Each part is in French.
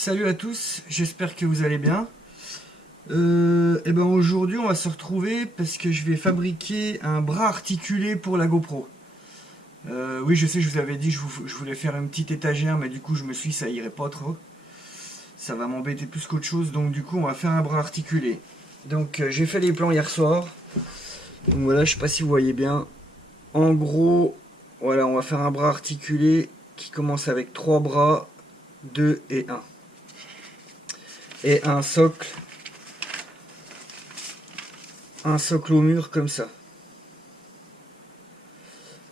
Salut à tous, j'espère que vous allez bien. Aujourd'hui on va se retrouver parce que je vais fabriquer un bras articulé pour la GoPro. Oui, je sais, je vous avais dit je voulais faire une petite étagère, mais du coup je me suis dit ça irait pas trop. Ça va m'embêter plus qu'autre chose, donc du coup on va faire un bras articulé. Donc j'ai fait les plans hier soir. Donc voilà, je sais pas si vous voyez bien. En gros, voilà, on va faire un bras articulé qui commence avec 3 bras, 2 et 1. Et un socle au mur comme ça.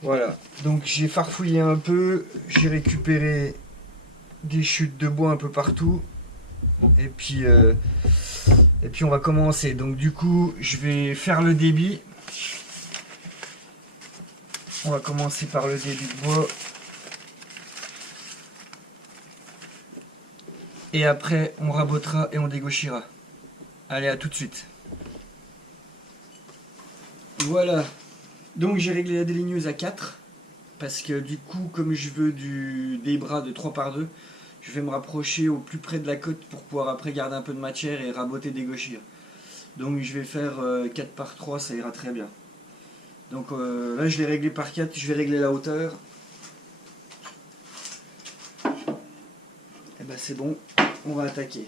Voilà, donc j'ai farfouillé un peu, j'ai récupéré des chutes de bois un peu partout, et puis on va commencer. Donc du coup je vais faire le débit. On va commencer par le débit de bois, et après on rabotera et on dégauchira. Allez, à tout de suite. Voilà, donc j'ai réglé la déligneuse à 4 parce que du coup, comme je veux des bras de 3 par 2, je vais me rapprocher au plus près de la côte pour pouvoir après garder un peu de matière et raboter, dégauchir. Donc je vais faire 4 par 3, ça ira très bien. Donc là je l'ai réglé par 4, je vais régler la hauteur. Et ben c'est bon, on va attaquer.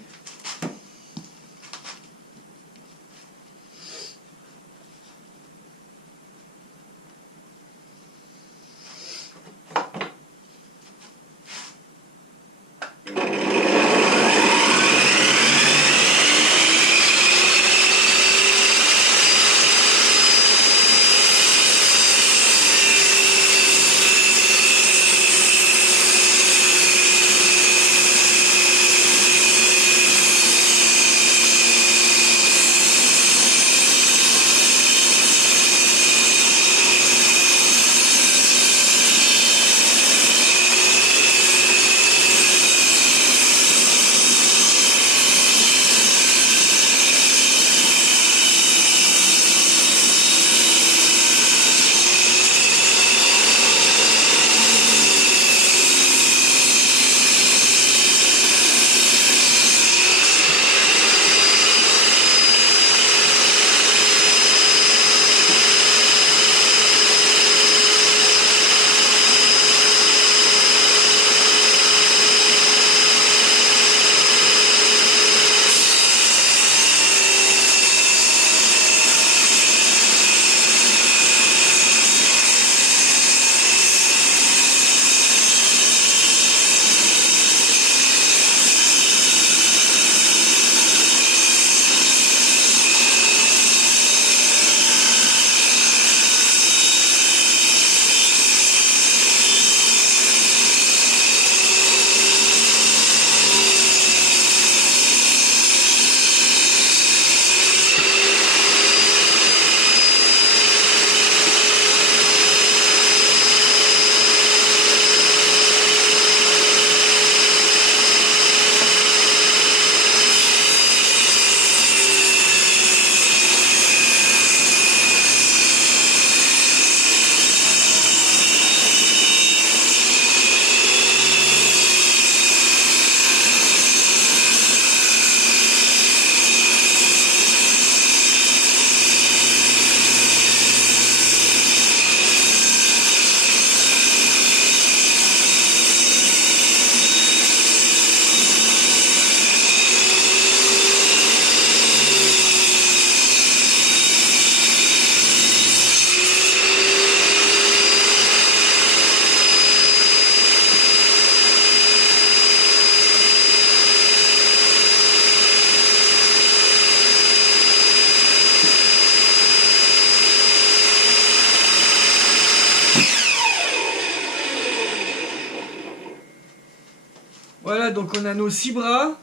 Voilà, donc on a nos 6 bras.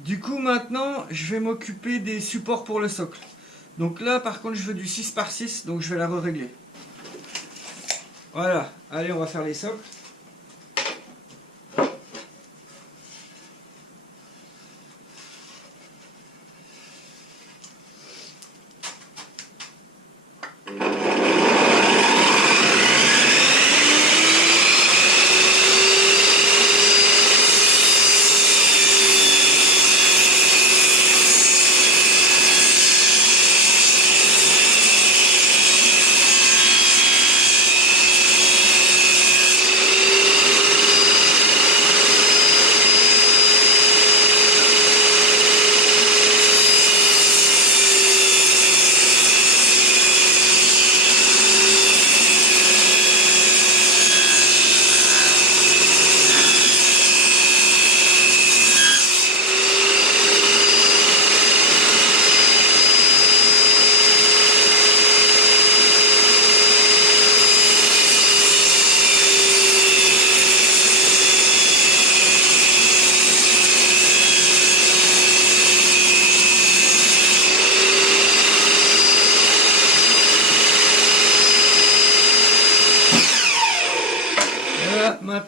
Du coup maintenant je vais m'occuper des supports pour le socle. Donc là par contre je veux du 6 par 6, donc je vais la régler. Voilà, allez on va faire les socles.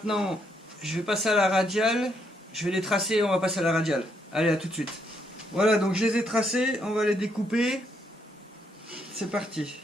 maintenant, je vais passer à la radiale. Je vais les tracer et on va passer à la radiale. Allez, à tout de suite. Voilà, donc je les ai tracés. On va les découper. C'est parti.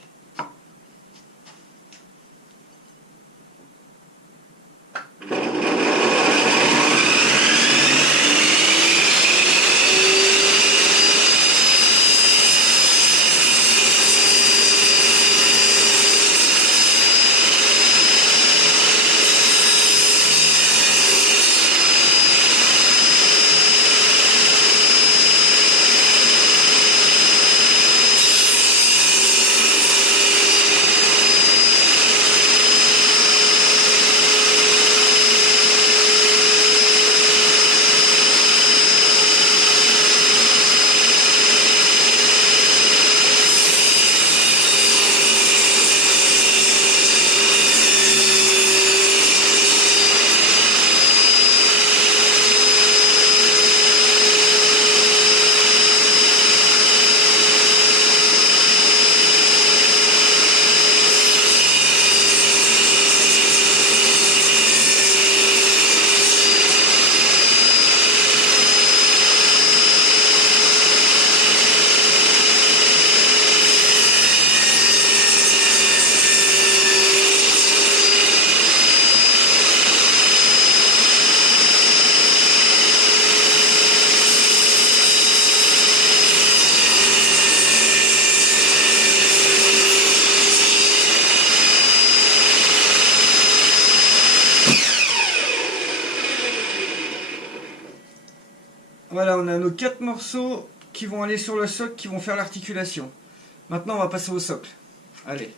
Voilà, on a nos 4 morceaux qui vont aller sur le socle, qui vont faire l'articulation. Maintenant, on va passer au socle. Allez.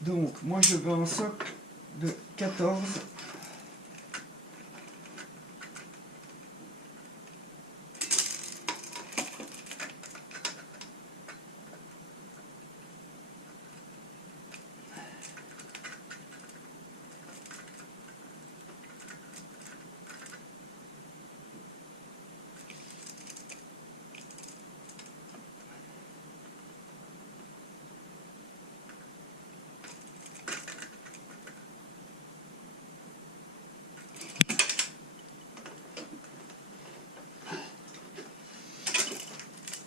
Donc, moi je veux un socle de 14.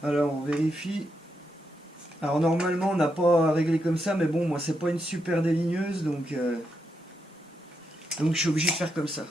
Alors on vérifie. Alors normalement on n'a pas à régler comme ça, mais bon, moi c'est pas une super déligneuse, donc je suis obligé de faire comme ça.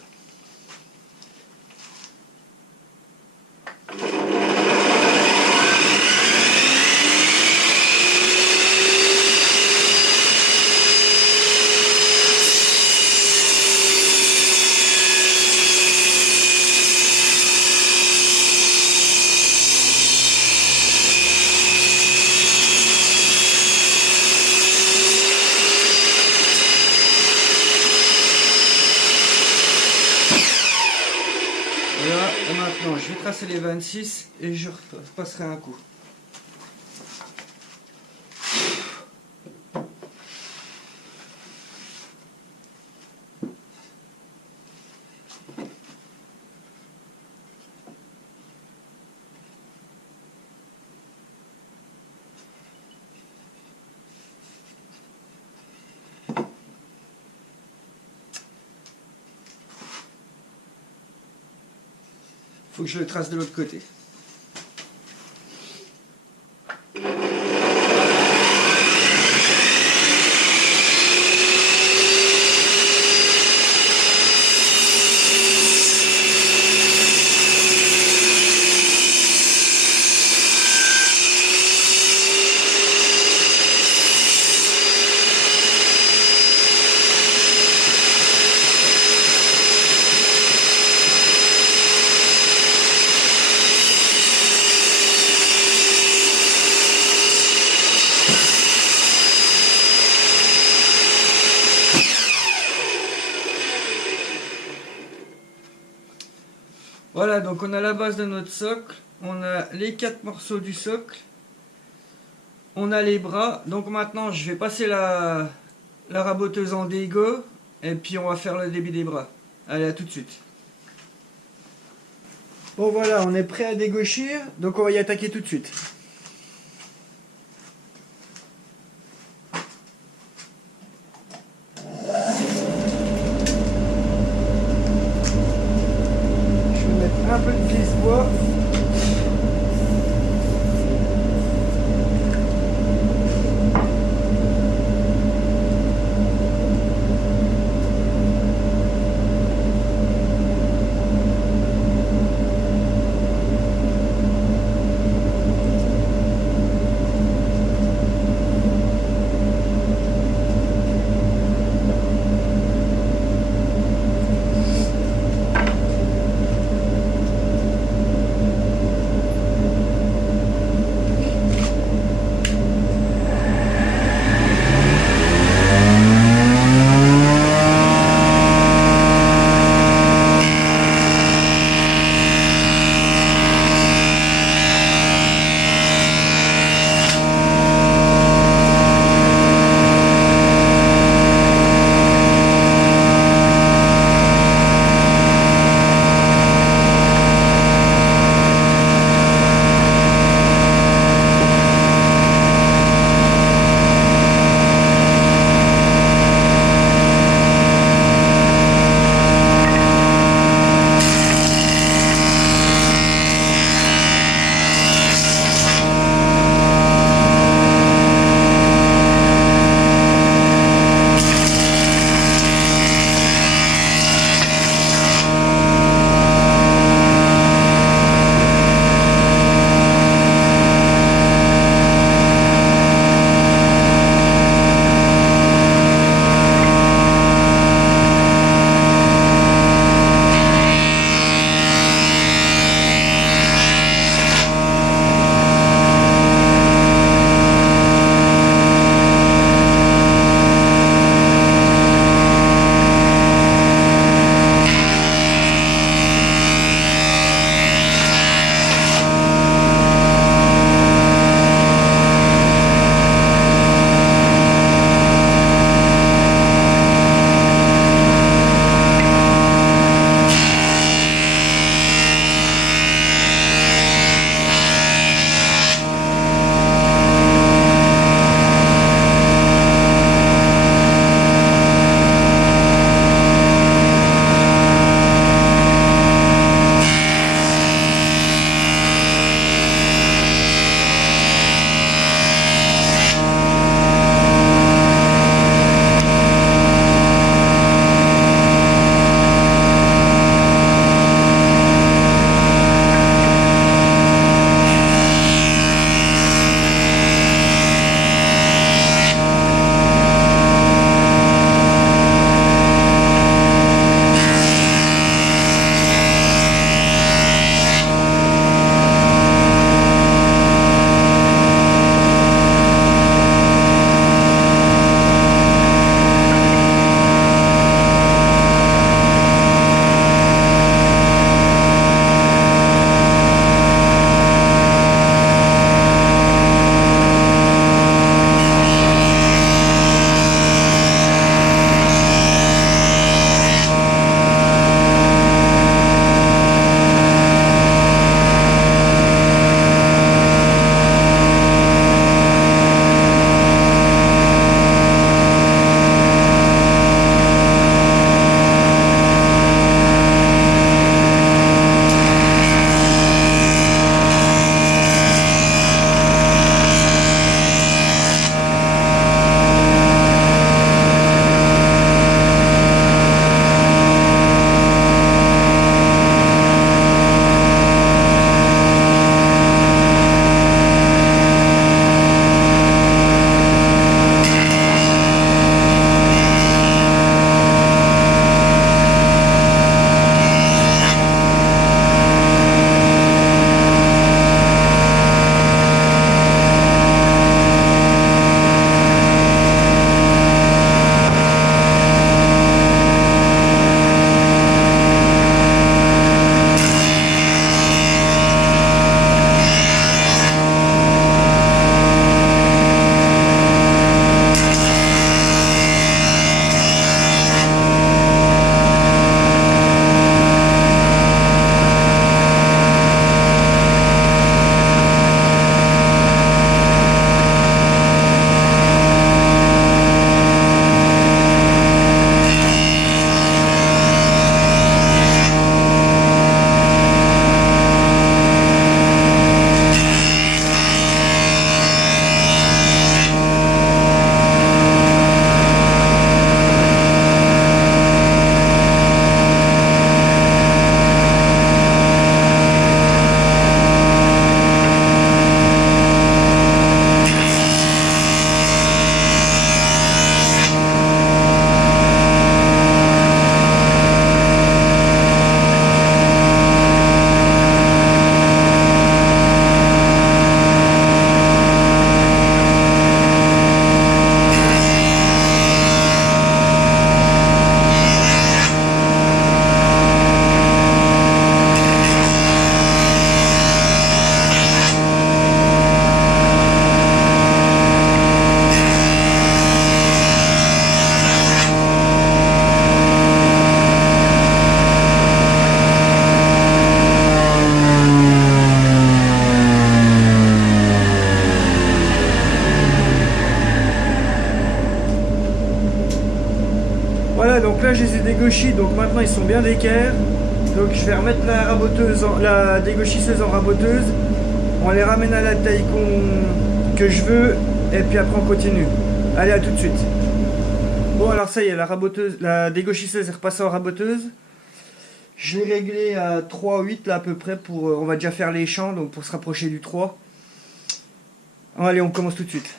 Voilà, et maintenant je vais tracer les 26 et je repasserai un coup. Faut que je le trace de l'autre côté. Voilà, donc on a la base de notre socle, on a les 4 morceaux du socle, on a les bras. Donc maintenant je vais passer la raboteuse en dégo et puis on va faire le débit des bras. Allez, à tout de suite. Bon voilà, on est prêt à dégauchir, donc on va y attaquer tout de suite. Je vais mettre un peu de glisse-bois. Donc là je les ai dégauchis, donc maintenant ils sont bien d'équerre. Donc je vais remettre la raboteuse, la dégauchisseuse en raboteuse. On les ramène à la taille que je veux et puis après on continue. Allez, à tout de suite. Bon alors ça y est, la dégauchisseuse est repassée en raboteuse. Je l'ai réglé à 3,8 là à peu près pour, on va déjà faire les champs donc pour se rapprocher du 3. Allez, on commence tout de suite.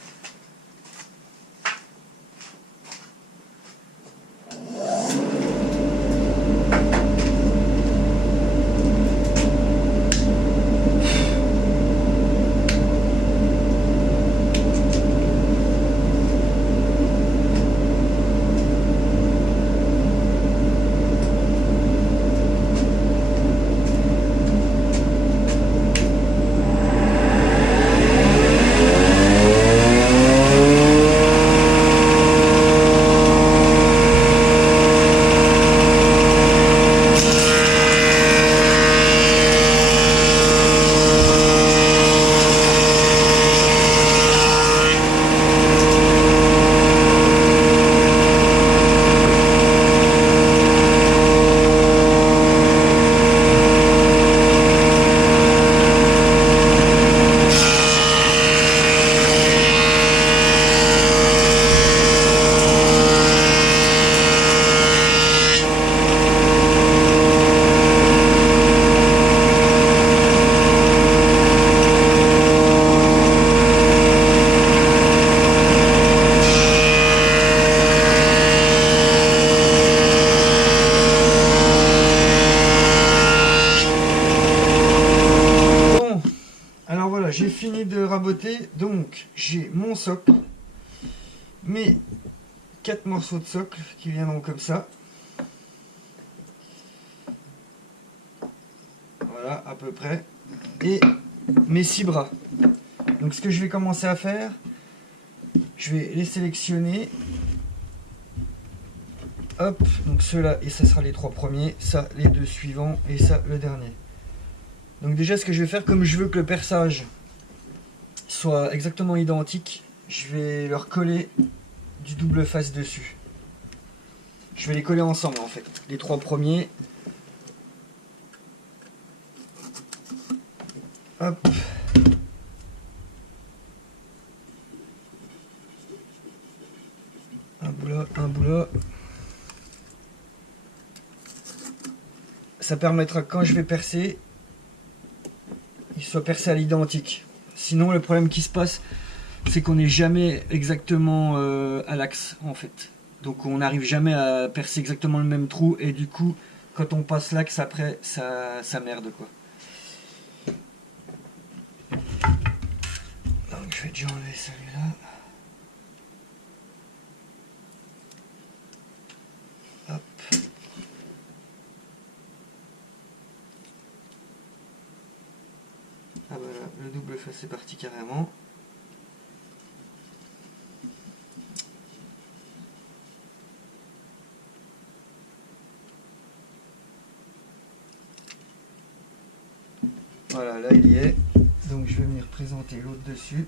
J'ai fini de raboter, donc j'ai mon socle, mes 4 morceaux de socle qui viendront comme ça. Voilà, à peu près. Et mes 6 bras. Donc ce que je vais commencer à faire, je vais les sélectionner. Hop, donc ceux-là, et ça sera les 3 premiers, ça les 2 suivants, et ça le dernier. Donc déjà ce que je vais faire, comme je veux que le perçage soit exactement identique, je vais leur coller du double face dessus. Je vais les coller ensemble en fait, les 3 premiers. Hop. Un bout là, un bout là. Ça permettra que quand je vais percer, il soit percé à l'identique. Sinon le problème qui se passe, c'est qu'on n'est jamais exactement à l'axe en fait. Donc on n'arrive jamais à percer exactement le même trou et du coup quand on passe l'axe après ça merde quoi. Donc je vais déjà enlever celui-là. Hop. Ah bah là, le double face c'est parti carrément. Voilà, là il y est. Donc je vais venir présenter l'autre dessus.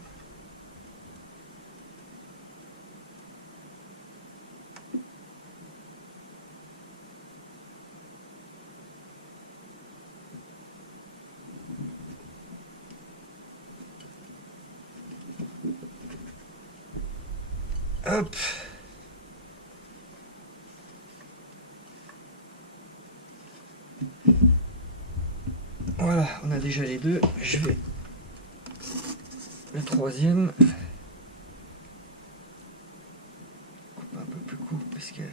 Hop. Voilà, on a déjà les deux. Je vais le troisième. Coupe un peu plus court parce que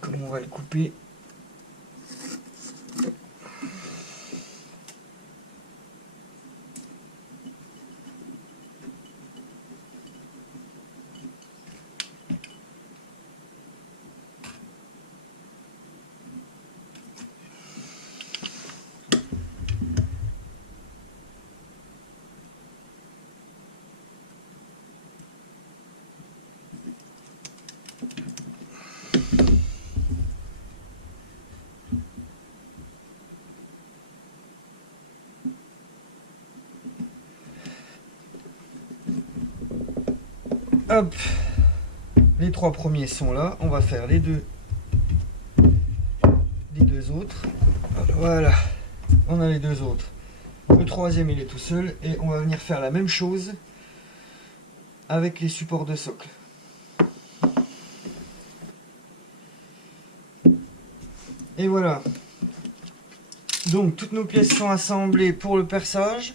comme on va le couper. Hop, Les 3 premiers sont là. On va faire les deux autres. Voilà. On a les 2 autres. Le 3e, il est tout seul. Et on va venir faire la même chose avec les supports de socle. Et voilà. Donc toutes nos pièces sont assemblées pour le perçage.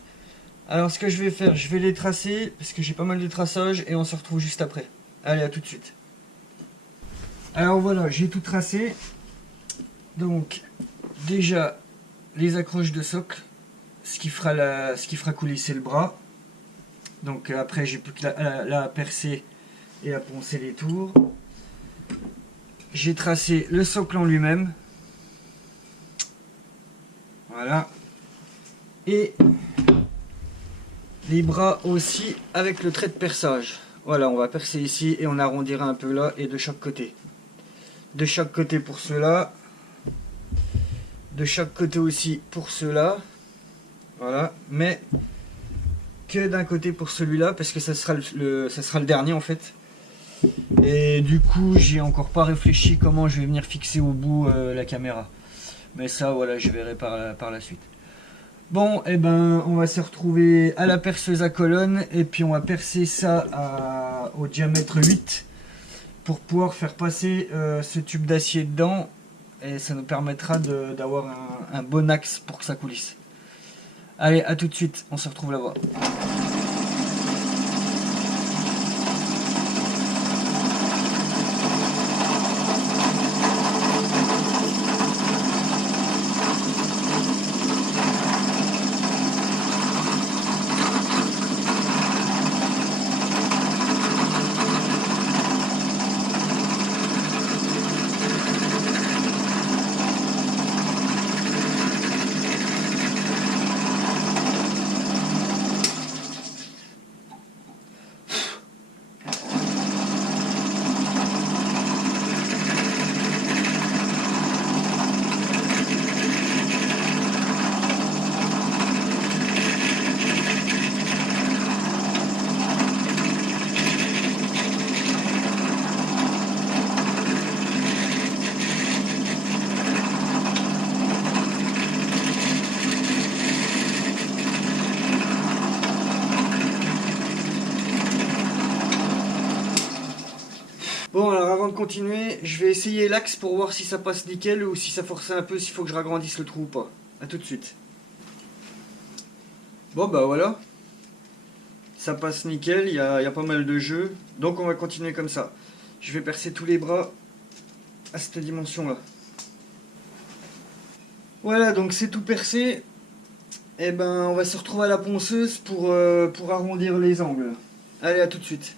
Alors ce que je vais faire, je vais les tracer parce que j'ai pas mal de traçage et on se retrouve juste après. Allez, à tout de suite. Alors voilà, j'ai tout tracé. Donc déjà les accroches de socle, ce qui fera coulisser le bras. Donc après j'ai plus que la percer et à poncer les tours. J'ai tracé le socle en lui-même. Voilà. Et les bras aussi avec le trait de perçage. Voilà, on va percer ici et on arrondira un peu là et de chaque côté. De chaque côté pour ceux-là. De chaque côté aussi pour ceux-là. Voilà, mais que d'un côté pour celui-là parce que ça sera le dernier en fait. Et du coup, j'ai encore pas réfléchi comment je vais venir fixer au bout la caméra. Mais ça, voilà, je verrai par la suite. Bon, et ben, on va se retrouver à la perceuse à colonne et puis on va percer ça au diamètre 8 pour pouvoir faire passer ce tube d'acier dedans et ça nous permettra d'avoir un bon axe pour que ça coulisse. Allez, à tout de suite, on se retrouve là-bas. Bon, alors avant de continuer, je vais essayer l'axe pour voir si ça passe nickel ou si ça force un peu, s'il faut que je ragrandisse le trou ou pas. A tout de suite. Bon, bah voilà. Ça passe nickel, il y a pas mal de jeu. Donc on va continuer comme ça. Je vais percer tous les bras à cette dimension-là. Voilà, donc c'est tout percé. Et ben, on va se retrouver à la ponceuse pour arrondir les angles. Allez, à tout de suite.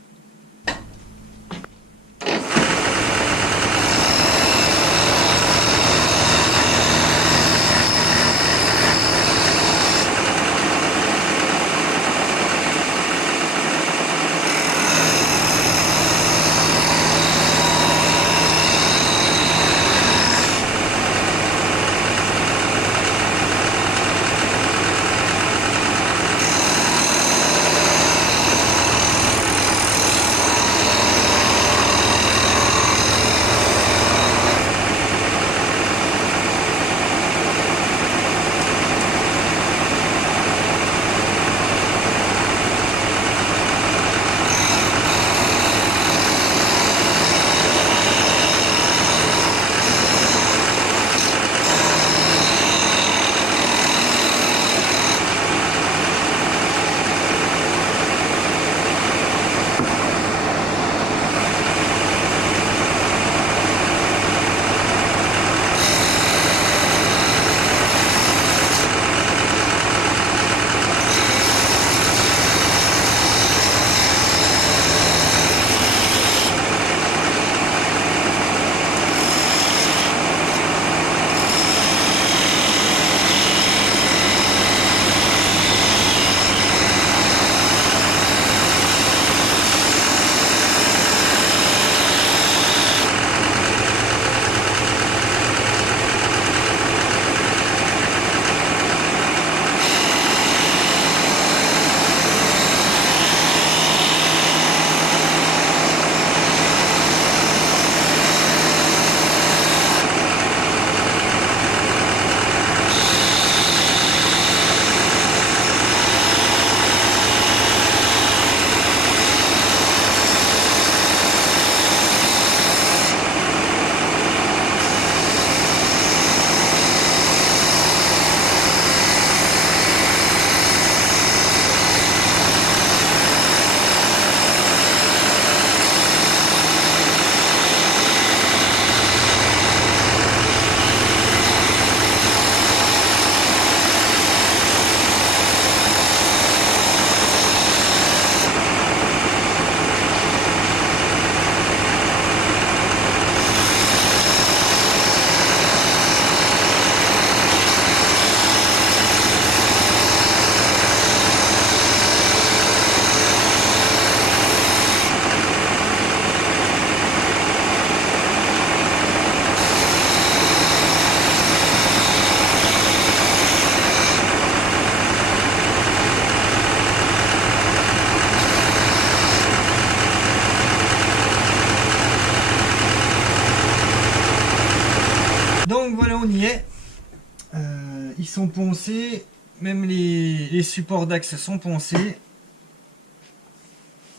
sont poncés, même les supports d'axe sont poncés.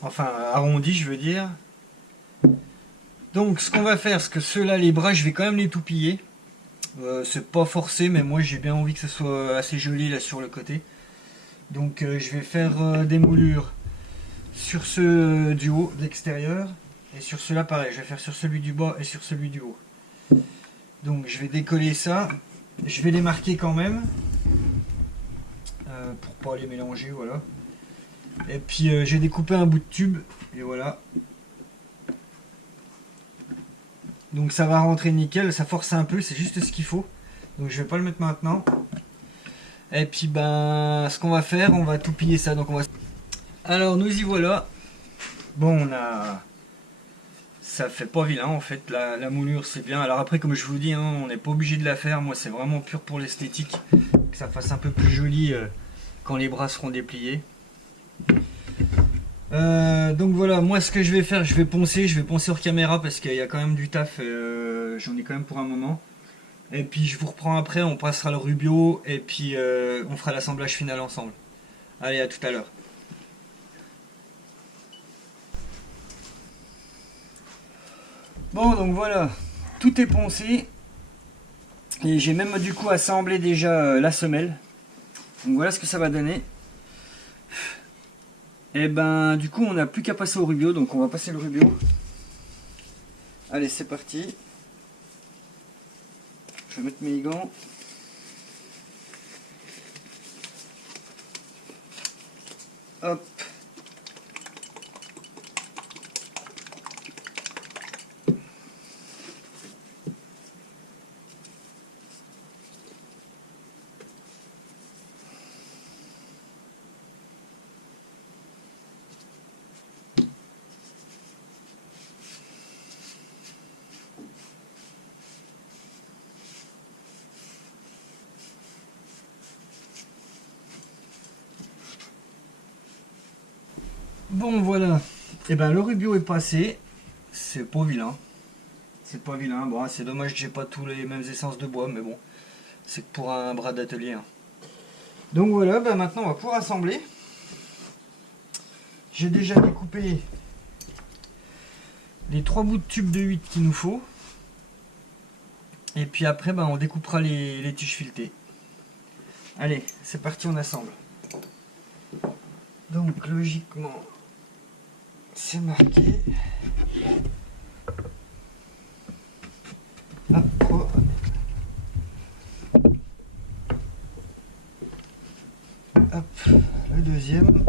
Enfin arrondis je veux dire. Donc ce qu'on va faire, c'est que ceux-là, les bras, je vais quand même les toupiller. C'est pas forcé, mais moi j'ai bien envie que ce soit assez joli là sur le côté. Donc je vais faire des moulures sur ceux du haut, de l'extérieur. Et sur ceux-là pareil, je vais faire sur celui du bas et sur celui du haut. Donc je vais décoller ça. Je vais les marquer quand même. Pour pas les mélanger, voilà. Et puis j'ai découpé un bout de tube. Et voilà. Donc ça va rentrer nickel, ça force un peu, c'est juste ce qu'il faut. Donc je vais pas le mettre maintenant. Et puis ben ce qu'on va faire, on va tout piller ça. Donc on va... Alors nous y voilà. Bon, ça fait pas vilain en fait, la moulure c'est bien. Alors après comme je vous dis, hein, on n'est pas obligé de la faire. Moi c'est vraiment pur pour l'esthétique. Que ça fasse un peu plus joli quand les bras seront dépliés. Donc voilà, moi ce que je vais faire, je vais poncer hors caméra parce qu'il y a quand même du taf, j'en ai quand même pour un moment. Et puis je vous reprends après, on passera le rubio et puis on fera l'assemblage final ensemble. Allez, à tout à l'heure. Bon, donc voilà, tout est poncé. Et j'ai même du coup assemblé déjà la semelle. Donc voilà ce que ça va donner. Et ben du coup on n'a plus qu'à passer au rubio, donc on va passer le rubio. Allez, c'est parti. Je vais mettre mes gants. Hop. Bon voilà, et ben le rubio est passé, c'est pas vilain, bon c'est dommage que j'ai pas tous les mêmes essences de bois, mais bon, c'est que pour un bras d'atelier. Hein. Donc voilà, ben maintenant on va pouvoir assembler. J'ai déjà découpé les 3 bouts de tube de 8 qu'il nous faut, et puis après ben, on découpera les tiges filetées. Allez, c'est parti, on assemble. Donc logiquement... c'est marqué. Hop, oh. Hop, le deuxième.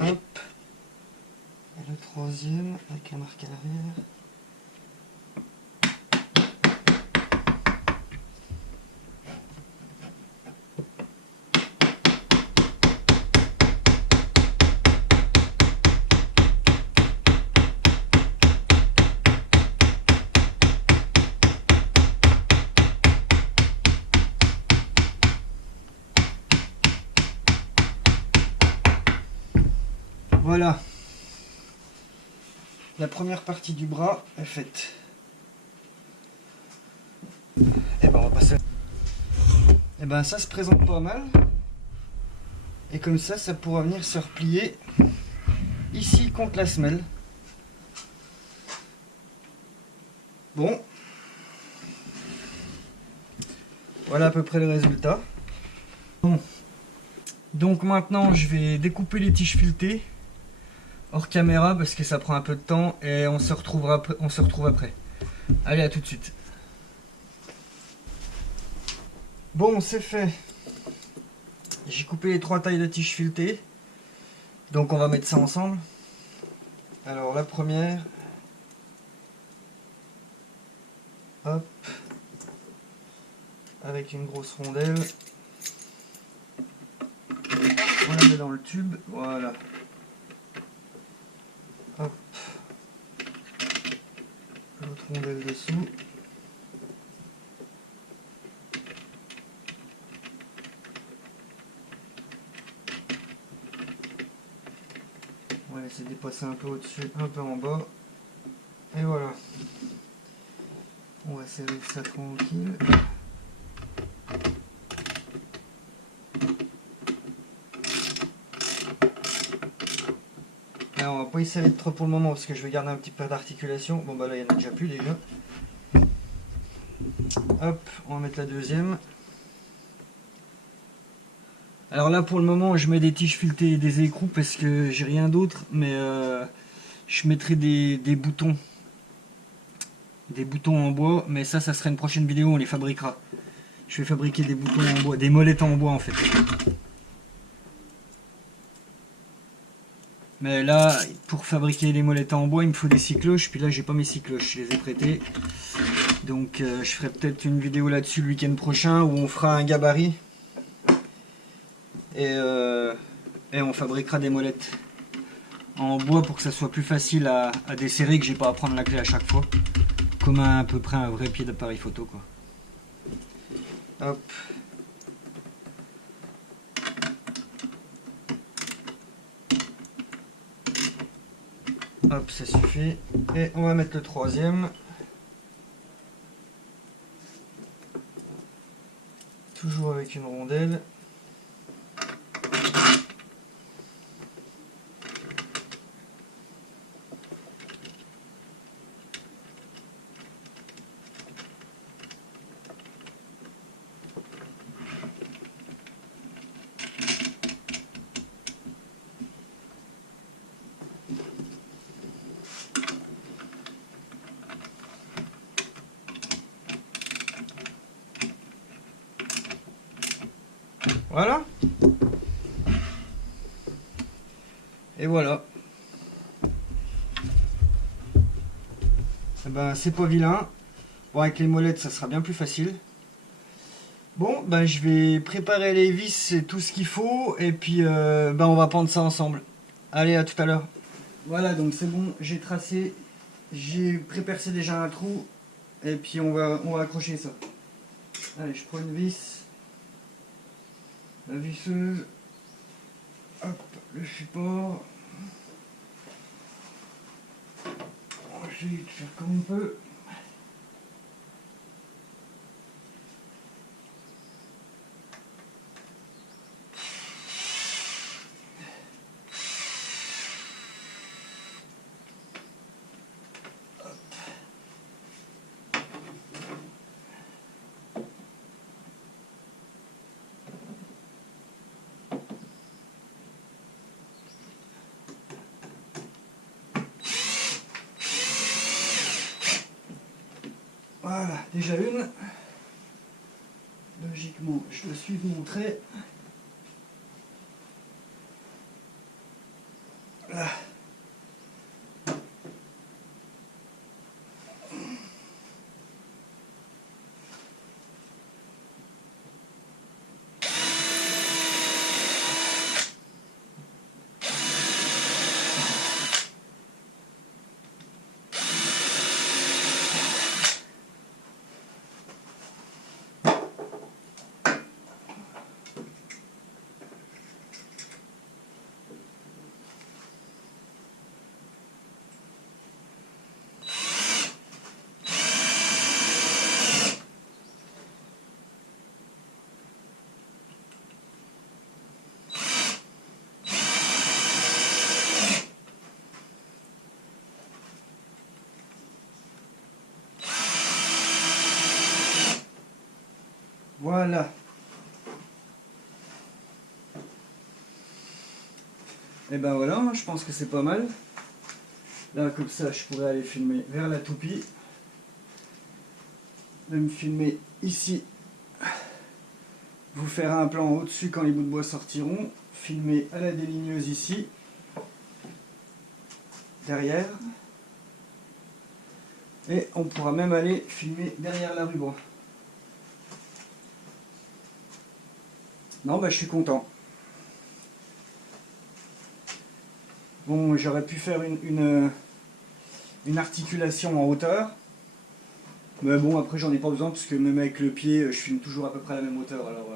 Hop, et le troisième avec la marque à l'arrière. Voilà, la première partie du bras est faite. Et ben on va passer. Et ben ça se présente pas mal. Et comme ça pourra venir se replier ici contre la semelle. Bon, voilà à peu près le résultat. Bon, donc maintenant je vais découper les tiges filetées. Hors caméra parce que ça prend un peu de temps et on se retrouve après. Allez, à tout de suite. Bon, c'est fait. J'ai coupé les 3 tailles de tiges filetées. Donc on va mettre ça ensemble. Alors la première. Hop. Avec une grosse rondelle. On la met dans le le tube, voilà. Hop. L'autre rondelle dessous. On va laisser dépasser un peu au-dessus, un peu en bas. Et voilà. On va serrer ça tranquille. Là, on va pas y serrer trop pour le moment parce que je vais garder un petit peu d'articulation. Bon bah là il n'y en a déjà plus déjà. Hop, on va mettre la deuxième. Alors là pour le moment je mets des tiges filetées et des écrous parce que j'ai rien d'autre, mais je mettrai des boutons. Des boutons en bois, mais ça sera une prochaine vidéo, on les fabriquera. Je vais fabriquer des boutons en bois, des molettes en bois en fait. Mais là, pour fabriquer les molettes en bois, il me faut des scie cloches. Puis là, j'ai pas mes scie cloches, je les ai prêtées. Donc, je ferai peut-être une vidéo là-dessus le week-end prochain où on fera un gabarit. Et on fabriquera des molettes en bois pour que ça soit plus facile à desserrer, que j'ai pas à prendre la clé à chaque fois. Comme à peu près un vrai pied d'appareil photo, quoi. Hop. Hop, ça suffit. Et on va mettre le troisième. Toujours avec une rondelle. Voilà. Et voilà. Eh ben, c'est pas vilain. Bon, avec les molettes, ça sera bien plus facile. Bon, ben, je vais préparer les vis et tout ce qu'il faut. Et puis, ben, on va prendre ça ensemble. Allez, à tout à l'heure. Voilà, donc c'est bon, j'ai tracé. J'ai prépercé déjà un trou. Et puis, on va accrocher ça. Allez, je prends une vis. La visseuse. Hop, le support. On va essayer de faire comme on peut. Voilà, déjà une. Logiquement, je dois suivre mon trait. Là. Voilà. Et ben voilà, je pense que c'est pas mal. Là, comme ça, je pourrais aller filmer vers la toupie. Même filmer ici. Vous faire un plan au-dessus quand les bouts de bois sortiront. Filmer à la déligneuse ici. Derrière. Et on pourra même aller filmer derrière la ruban. Non, bah je suis content. Bon, j'aurais pu faire une articulation en hauteur. Mais bon, après j'en ai pas besoin parce que même avec le pied, je filme toujours à peu près à la même hauteur. Alors,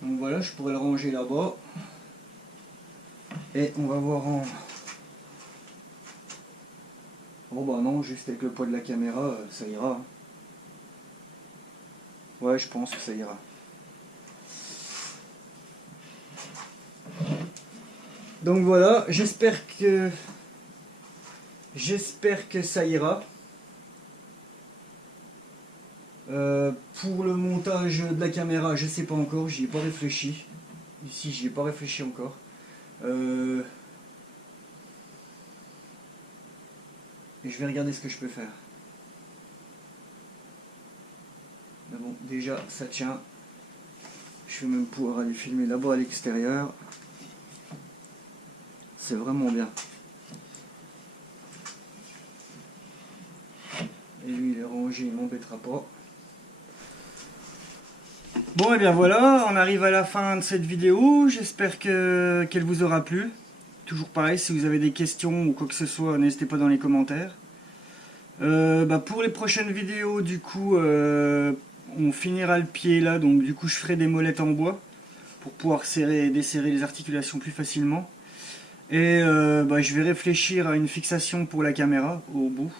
donc voilà, je pourrais le ranger là-bas. Et on va voir en... Oh bah non, juste avec le poids de la caméra, ça ira. Ouais, je pense que ça ira. Donc voilà, j'espère que ça ira. Pour le montage de la caméra, je sais pas encore, j'y ai pas réfléchi. Ici, j'y ai pas réfléchi encore. Et je vais regarder ce que je peux faire. Mais bon, déjà, ça tient. Je vais même pouvoir aller filmer là-bas à l'extérieur. C'est vraiment bien. Et lui, il est rangé, il m'embêtera pas. Bon, et bien voilà, on arrive à la fin de cette vidéo. J'espère qu'elle vous aura plu. Toujours pareil, si vous avez des questions ou quoi que ce soit, n'hésitez pas dans les commentaires. Pour les prochaines vidéos, du coup, on finira le pied là, donc du coup je ferai des molettes en bois pour pouvoir serrer et desserrer les articulations plus facilement. Et je vais réfléchir à une fixation pour la caméra au bout.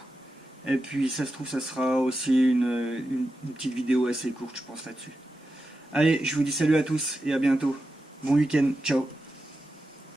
Et puis ça se trouve, ça sera aussi une petite vidéo assez courte, je pense, là-dessus. Allez, je vous dis salut à tous et à bientôt. Bon week-end, ciao.